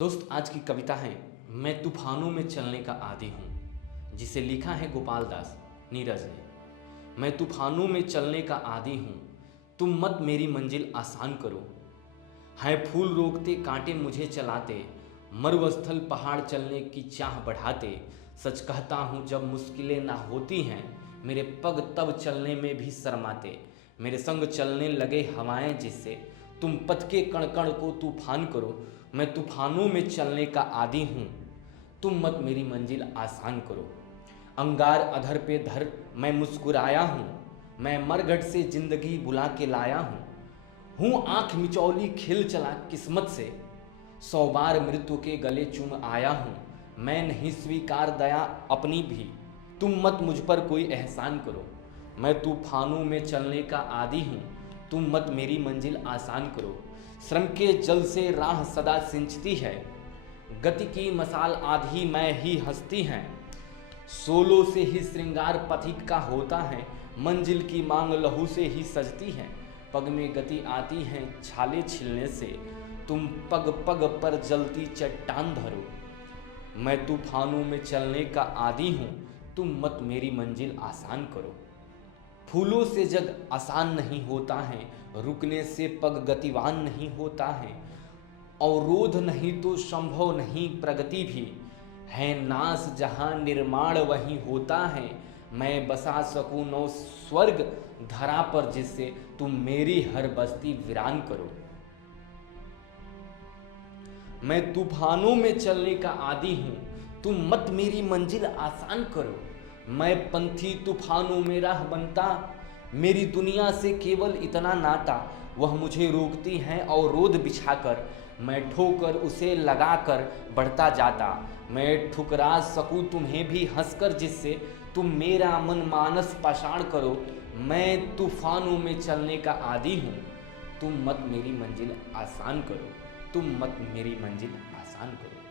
दोस्त, आज की कविता है मैं तूफानों में चलने का आदी हूँ, जिसे लिखा है गोपाल दास नीरज ने। मैं तूफानों में चलने का आदी हूँ, तुम मत मेरी मंजिल आसान करो। है फूल रोकते कांटे मुझे चलाते, मरुस्थल पहाड़ चलने की चाह बढ़ाते। सच कहता हूँ जब मुश्किलें ना होती हैं, मेरे पग तब चलने में भी शर्माते। मेरे संग चलने लगे हवाएं जिससे तुम पथ के कण कण को तूफान करो। मैं तूफानों में चलने का आदी हूँ, तुम मत मेरी मंजिल आसान करो। अंगार अधर पे धर मैं मुस्कुराया हूँ, मैं मरघट से जिंदगी बुला के लाया हूँ आंख मिचौली खिल चला किस्मत से, 100 बार मृत्यु के गले चूम आया हूँ। मैं नहीं स्वीकार दया अपनी भी, तुम मत मुझ पर कोई एहसान करो। मैं तूफानों में चलने का आदी हूँ, तुम मत मेरी मंजिल आसान करो। श्रम के जल से राह सदा सिंचती है, गति की मसाल आधी मैं ही हंसती है। सोलो से ही श्रृंगार पथिक का होता है, मंजिल की मांग लहू से ही सजती है। पग में गति आती है छाले छिलने से, तुम पग पग पर जलती चट्टान धरो। मैं तूफानों में चलने का आदी हूँ, तुम मत मेरी मंजिल आसान करो। फूलों से जग आसान नहीं होता है, रुकने से पग गतिवान नहीं होता है। अवरोध नहीं तो संभव नहीं प्रगति भी, है नाश जहाँ निर्माण वहीं होता है। मैं बसा सकूं नौ स्वर्ग धरा पर, जिससे तुम मेरी हर बस्ती वीरान करो। मैं तूफानों में चलने का आदी हूँ, तुम मत मेरी मंजिल आसान करो। मैं पंथी तूफानों में राह बनता, मेरी दुनिया से केवल इतना नाता। वह मुझे रोकती है अवरोध बिछाकर, मैं ठोकर उसे लगाकर बढ़ता जाता। मैं ठुकरा सकूं तुम्हें भी हंसकर, जिससे तुम मेरा मन मानस पाषाण करो। मैं तूफानों में चलने का आदी हूँ, तुम मत मेरी मंजिल आसान करो। तुम मत मेरी मंजिल आसान करो।